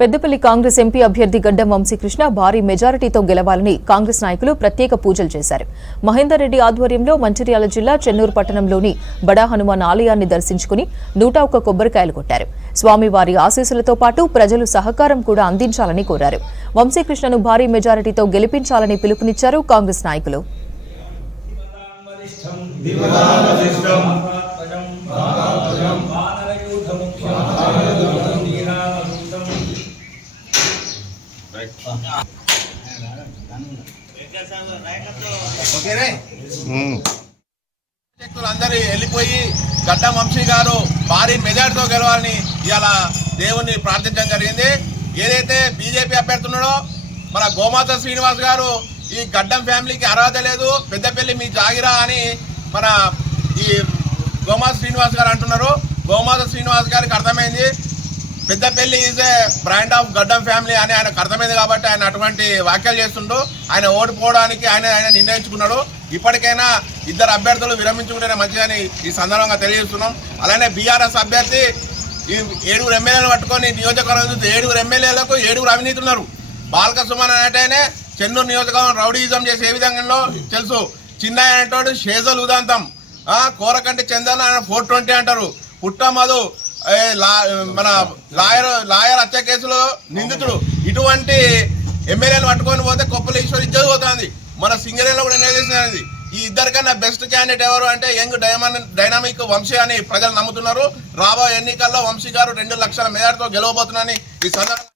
Peddapalli Congress MP అభ్యర్థి గడ్డం వంశీకృష్ణ భారీ మెజారిటీతో గెలవాలని కాంగ్రెస్ నాయకులు ప్రత్యేక పూజలు చేశారు. మహేందర్ రెడ్డి ఆధ్వర్యంలో మంచిర్యాల జిల్లా చెన్నూరు పట్టణంలోని బడా హనుమాన్ ఆలయాన్ని దర్శించుకుని 101 కొబ్బరికాయలు కొట్టారు. స్వామివారి ఆశీస్సులతో పాటు ప్రజలు సహకారం కూడా అందించాలని కోరారు. వంశీకృష్ణను భారీ మెజారిటీతో గెలిపించాలని పిలుపునిచ్చారు కాంగ్రెస్ నాయకులు. అందరూ వెళ్ళిపోయి గడ్డం వంశీ గారు భారీ మెజార్టీతో గెలవాలని ఇవాళ దేవుణ్ణి ప్రార్థించడం జరిగింది. ఏదైతే బీజేపీ అభ్యర్థి ఉన్నాడో మన గోమాత శ్రీనివాస్ గారు ఈ గడ్డం ఫ్యామిలీకి అర్హత లేదు, పెద్దపల్లి మీ జాగిరా అని మన ఈ గోమాత శ్రీనివాస్ గారు అంటున్నారు. గోమాత శ్రీనివాస్ గారికి అర్థమైంది Peddapalli is a brand of గడ్డం ఫ్యామిలీ అని ఆయనకు అర్థమైంది కాబట్టి ఆయన అటువంటి వ్యాఖ్యలు చేస్తుండో ఆయన ఓడిపోవడానికి ఆయన నిర్ణయించుకున్నాడు. ఇప్పటికైనా ఇద్దరు అభ్యర్థులు విరమించుకుంటేనే మంచిదని ఈ సందర్భంగా తెలియజేస్తున్నాం. అలానే బీఆర్ఎస్ అభ్యర్థి ఈ 7 ఎమ్మెల్యేలు పట్టుకొని నియోజకవర్గం 7 ఎమ్మెల్యేలకు 7 అవినీతి ఉన్నారు. బాలక సుమన్ అనేటనే చెన్నూరు నియోజకవర్గం రౌడీయిజం చేసే ఏ విధంగా తెలుసు. చిన్న అనేటోడు షేజల్ ఉదాంతం, కోరకంటి చందన్ ఆయన 420 అంటారు. పుట్టమధు మన లాయర్ హత్య కేసులో నిందితుడు. ఇటువంటి ఎమ్మెల్యేలు పట్టుకొని పోతే కొప్పల ఈశ్వర్ ఇజ్జత్ పోతుంది. మన సింగరేలో కూడా నిర్దేశించినది. ఈ ఇద్దరికన్నా బెస్ట్ క్యాండిడేట్ ఎవరు అంటే యంగ్ డైనామిక్ వంశీ అని ప్రజలు నమ్ముతున్నారు. రాబోయే ఎన్నికల్లో వంశీ గారు 2 లక్షల మెజార్టీతో గెలవబోతున్నారని ఈ సందర్భంగా